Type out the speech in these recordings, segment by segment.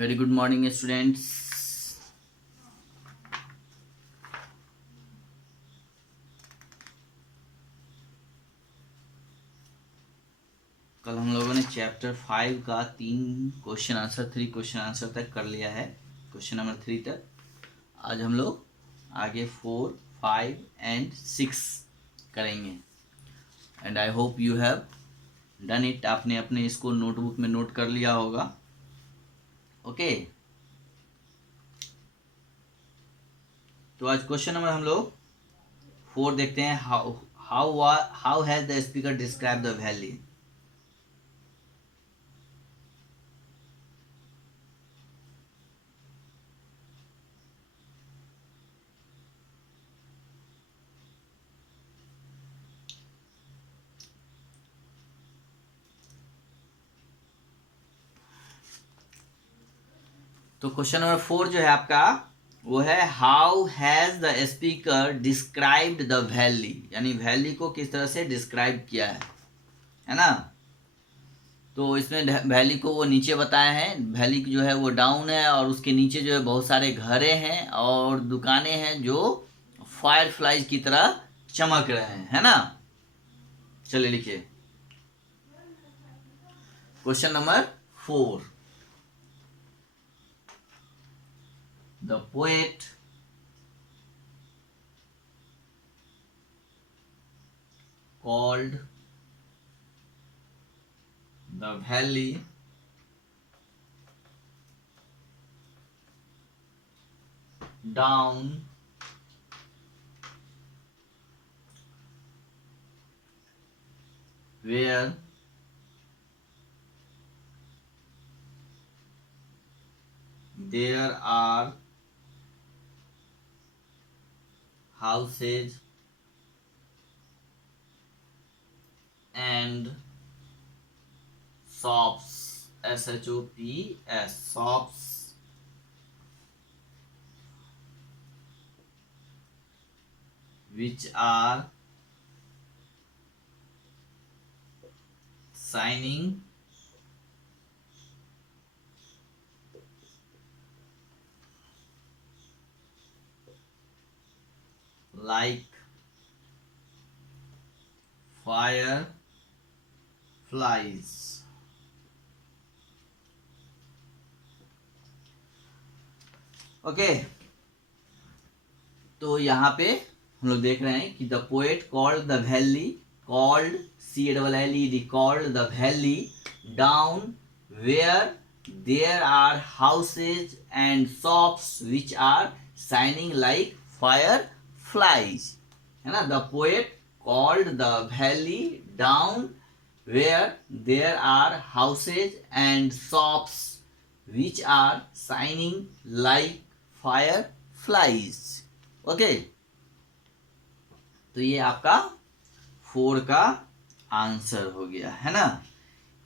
Very good morning students. कल हम लोगों ने चैप्टर 5 का 3 क्वेश्चन आंसर तक कर लिया है, क्वेश्चन नंबर 3 तक। आज हम लोग आगे 4, 5 एंड 6 करेंगे। And I hope you have done it. आपने अपने इसको नोटबुक में नोट कर लिया होगा। ओके तो आज क्वेश्चन नंबर हम लोग 4 देखते हैं। How has the speaker describe the valley. तो क्वेश्चन नंबर 4 जो है आपका वो है how has the speaker described the valley, यानी वैली को किस तरह से डिस्क्राइब किया है ना। तो इसमें वैली को वो नीचे बताया है, वैली जो है वो डाउन है और उसके नीचे जो है बहुत सारे घरे हैं और दुकानें हैं जो फायर फ्लाइज की तरह चमक रहे हैं, है ना। चलिए लिखिए question number 4। The poet called the valley down where there are houses and shops, shops, shops which are shining like fire flies। Okay तो यहाँ पे हम लोग देख रहे हैं कि the poet called the valley, called CALLED, called the valley down where there are houses and shops which are shining like fire flies, है ना। The poet called the valley down where there are houses and shops which are shining like fireflies। Okay तो ये आपका 4 का answer हो गया, है ना।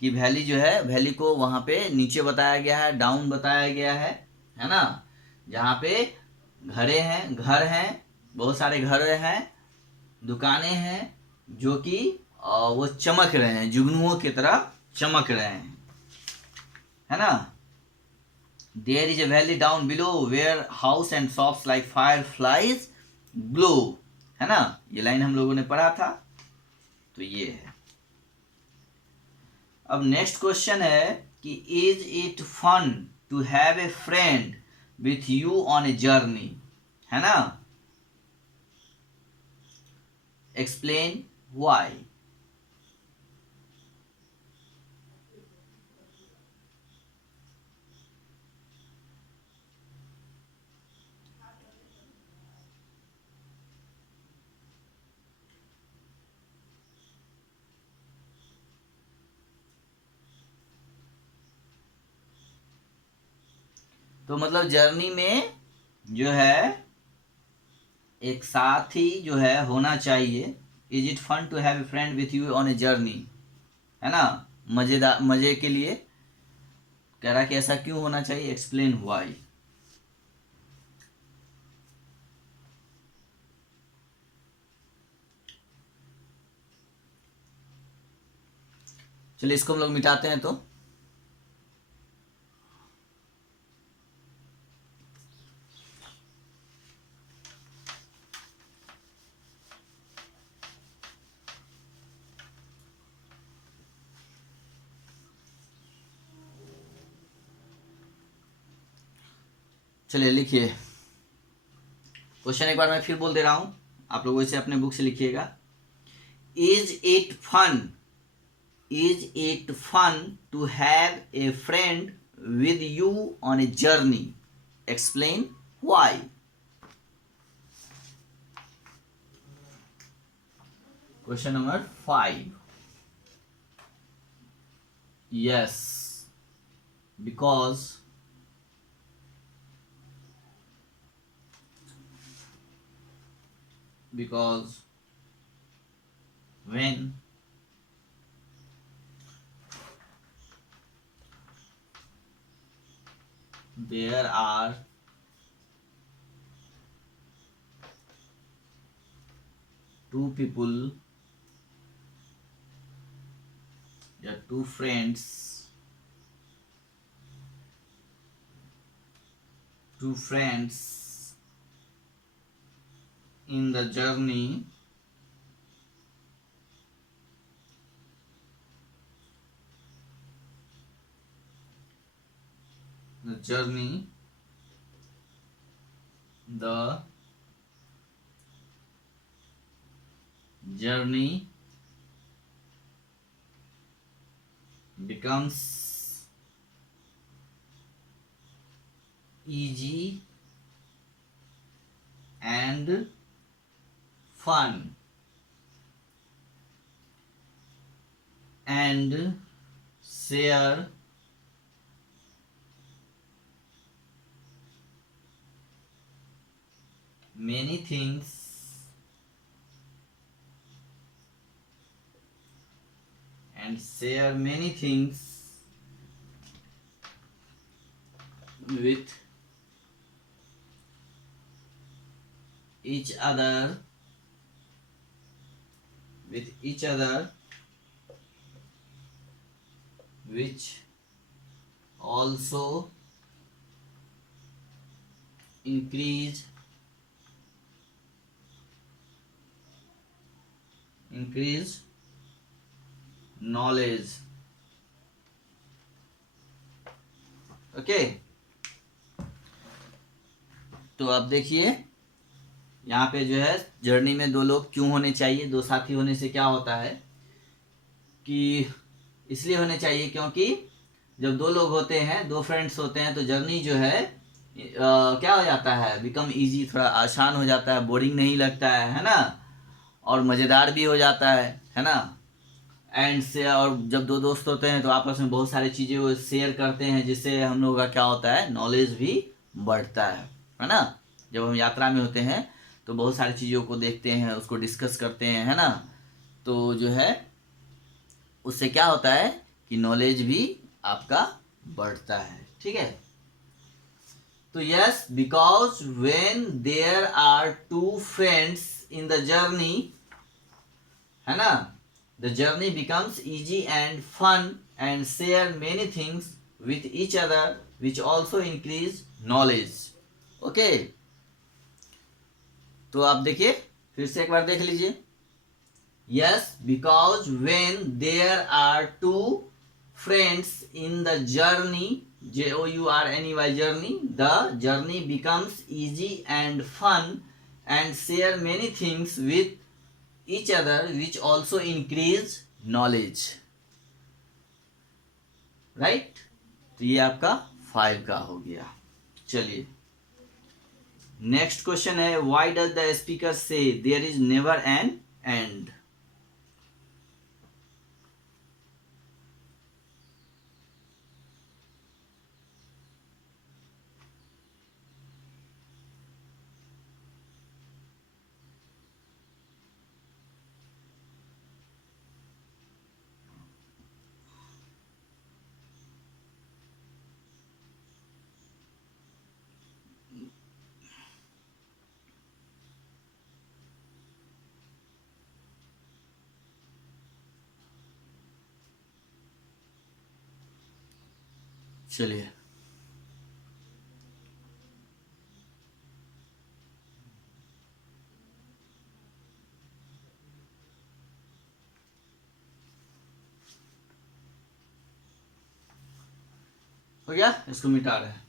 कि वैली जो है, वैली को वहां पे नीचे बताया गया है, डाउन बताया गया है ना। जहाँ पे घर हैं, बहुत सारे घर हैं, दुकानें हैं जो कि वो चमक रहे हैं, जुगनुओं की तरह चमक रहे हैं, है ना। There is a valley down below where house and shops like fire flies glow, है ना। ये लाइन हम लोगों ने पढ़ा था, तो ये है। अब नेक्स्ट क्वेश्चन है कि is it fun to have a friend with you on a journey, है ना। Explain why. तो मतलब जर्नी में जो है एक साथी जो है होना चाहिए। Is it fun to have a friend with you on a journey, है ना। मजेदार, मजे के लिए कह रहा कि ऐसा क्यों होना चाहिए। Explain why. चलिए इसको हम लोग मिटाते हैं। तो चलिए लिखिए क्वेश्चन, एक बार मैं फिर बोल दे रहा हूं, आप लोग इसे अपने बुक से लिखिएगा। Is it fun, is it fun to have a friend with you on a journey, explain why. Question number 5, yes, because when there are two people, yeah, two friends, in the journey, the journey the journey becomes easy and fun, and share many things, with each other, which also increase knowledge। Okay, तो अब देखिए यहाँ पे जो है journey में दो लोग क्यों होने चाहिए। दो साथी होने से क्या होता है कि इसलिए होने चाहिए क्योंकि जब दो लोग होते हैं, दो फ्रेंड्स होते हैं, तो जर्नी जो है क्या हो जाता है, बिकम इजी, थोड़ा आसान हो जाता है, बोरिंग नहीं लगता है ना, और मज़ेदार भी हो जाता है ना। एंड से, और जब दो दोस्त होते हैं तो आपस में बहुत सारी चीज़ें वो शेयर करते हैं, जिससे हम लोगों का क्या होता है, नॉलेज भी बढ़ता है ना। जब हम यात्रा में होते हैं तो बहुत सारी चीज़ों को देखते हैं, उसको डिस्कस करते हैं, है ना। तो जो है उससे क्या होता है कि नॉलेज भी आपका बढ़ता है, ठीक है। तो yes, because when there are two friends in the journey, है ना, the journey becomes easy and fun and share many things with each other which also increase knowledge। Okay, तो आप देखिए फिर से एक बार देख लीजिए। Yes, because when there are two friends in the journey, JOURNEY journey, the journey becomes easy and fun and share many things with each other which also increase knowledge, right. तो ये आपका 5 का हो गया। चलिए नेक्स्ट क्वेश्चन है, why does the speaker say there is never an end. चलिए हो गया, इसको मिटा रहे हैं।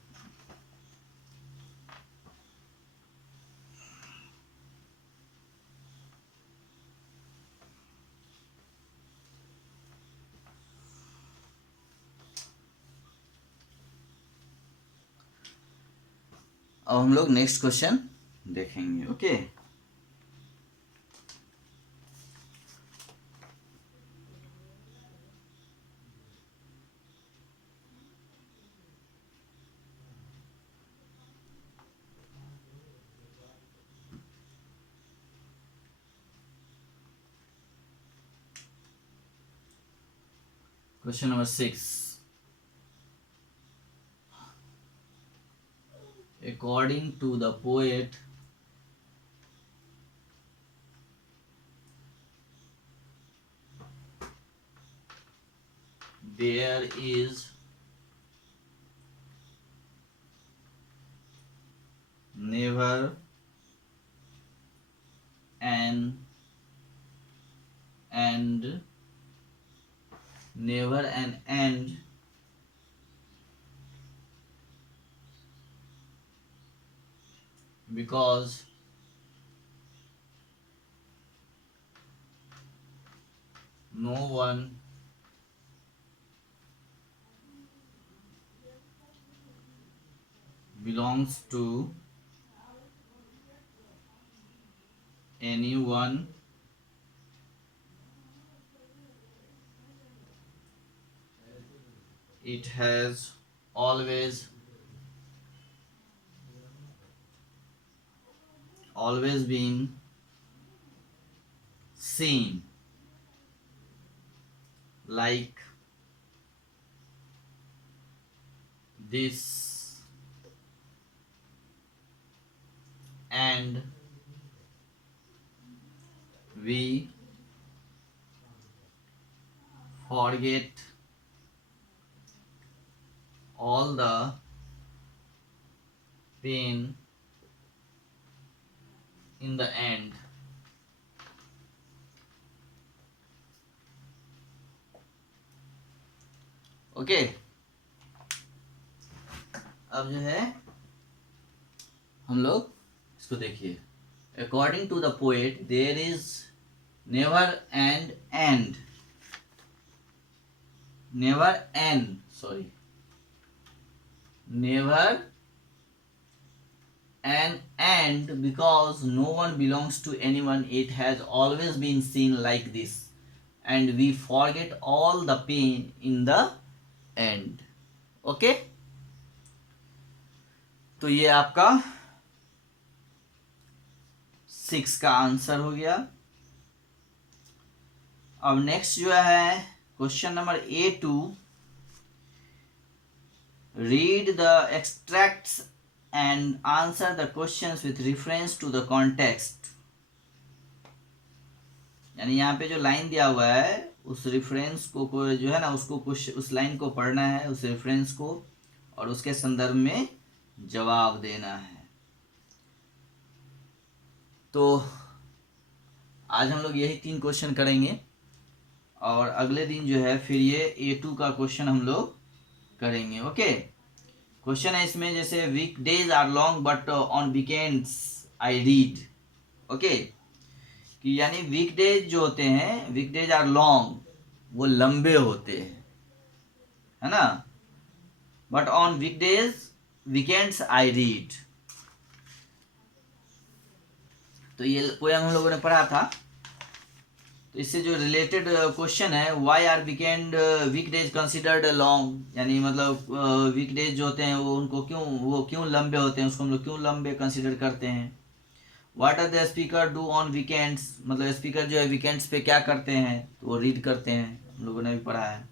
अब हम लोग नेक्स्ट क्वेश्चन देखेंगे। Okay, question number 6। According to the poet, there is never an end, never an end because no one belongs to anyone. It has always been seen like this, and we forget all the pain in the end. Okay, अब जो है हम लोग इसको देखिए। According to the poet there is never end end, never end sorry never an end because no one belongs to anyone. It has always been seen like this, and we forget all the pain in the end. Okay, तो ये आपका 6 का answer हो गया। अब next जो है question number A2, read the extracts and answer the questions with reference to the context। यानी यहाँ पे जो लाइन दिया हुआ है उस रेफरेंस को जो है ना उसको कुछ उस लाइन को पढ़ना है, उस रेफरेंस को, और उसके संदर्भ में जवाब देना है। तो आज हम लोग यही 3 क्वेश्चन करेंगे और अगले दिन जो है फिर ये A2 का क्वेश्चन हम लोग करेंगे। ओके, क्वेश्चन है इसमें जैसे week days are long but on weekends I read. Okay, कि यानी वीक डेज जो होते हैं, वीक डेज आर लॉन्ग, वो लंबे होते हैं, है ना, but on week days weekends I read. तो ये पोयम हम लोगों ने पढ़ा था। तो इससे जो रिलेटेड क्वेश्चन है, why are week days considered long, यानी मतलब वीक डेज जो होते हैं वो क्यों लंबे होते हैं, उसको हम लोग क्यों लंबे कंसिडर करते हैं। What are the speaker do on weekends, मतलब स्पीकर जो है वीकेंड्स पे क्या करते हैं, तो वो रीड करते हैं, हम लोगों ने भी पढ़ा है।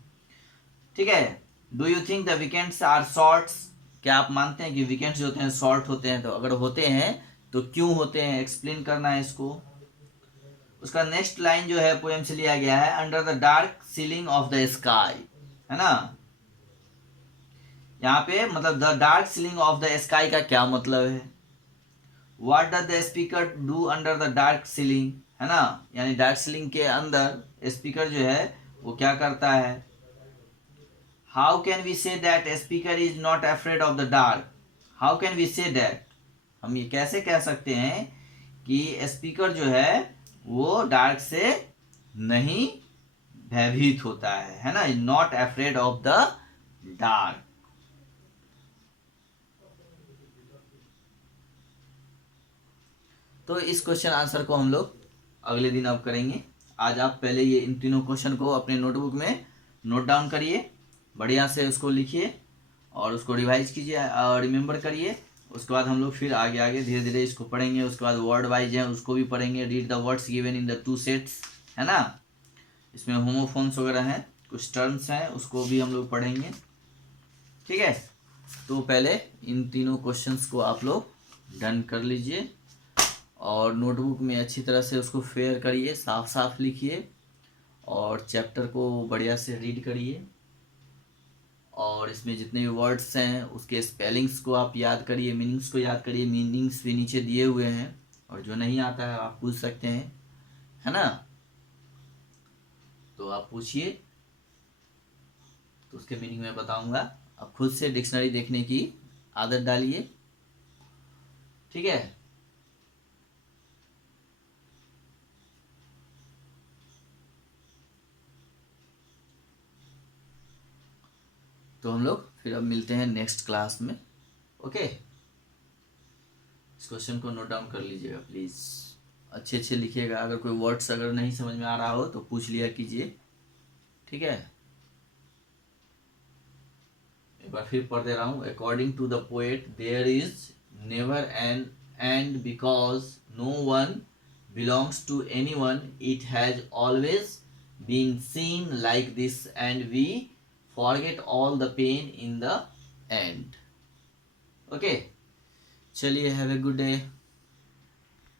ठीक है, do you think the weekends are shorts, क्या आप मानते हैं कि वीकेंड्स जो होते हैं शॉर्ट होते हैं, तो अगर होते हैं तो क्यों होते हैं, एक्सप्लेन करना है इसको। उसका नेक्स्ट लाइन जो है पोएम से लिया गया है, under the dark ceiling of the sky, है ना। यहाँ पे मतलब the dark ceiling of the sky का क्या मतलब है। What does the speaker do under the dark ceiling, है ना, यानी डार्क सीलिंग के अंदर स्पीकर जो है वो क्या करता है। How can we say that speaker is not afraid of the dark, how can we say that, हम ये कैसे कह सकते हैं कि स्पीकर जो है वो डार्क से नहीं भयभीत होता है ना, not afraid of the dark. तो इस क्वेश्चन आंसर को हम लोग अगले दिन अब करेंगे। आज आप पहले ये इन तीनों क्वेश्चन को अपने नोटबुक में नोट डाउन करिए, बढ़िया से उसको लिखिए और उसको रिवाइज कीजिए और रिमेंबर करिए। उसके बाद हम लोग फिर आगे आगे धीरे धीरे इसको पढ़ेंगे। उसके बाद वर्ड वाइज है उसको भी पढ़ेंगे। Read the words given in the 2 sets, है ना। इसमें होमोफोन्स वगैरह हैं, कुछ टर्म्स हैं, उसको भी हम लोग पढ़ेंगे। ठीक है, तो पहले इन तीनों क्वेश्चंस को आप लोग डन कर लीजिए और नोटबुक में अच्छी तरह से उसको फेयर करिए, साफ साफ लिखिए और चैप्टर को बढ़िया से रीड करिए और इसमें जितने भी वर्ड्स हैं उसके स्पेलिंग्स को आप याद करिए, मीनिंग्स को याद करिए। मीनिंग्स भी नीचे दिए हुए हैं और जो नहीं आता है आप पूछ सकते हैं, है ना। तो आप पूछिए, तो उसके मीनिंग मैं बताऊंगा। आप खुद से डिक्शनरी देखने की आदत डालिए, ठीक है। तो हम लोग फिर अब मिलते हैं नेक्स्ट क्लास में, ओके। इस क्वेश्चन को नोट डाउन कर लीजिएगा प्लीज़, अच्छे अच्छे लिखिएगा। अगर कोई वर्ड्स अगर नहीं समझ में आ रहा हो तो पूछ लिया कीजिए, ठीक है। एक बार फिर पढ़ दे रहा हूँ। According to the poet there is never an end because no one belongs to any one it has always been seen like this and we forget all the pain in the end, okay. चलिए, have a good day.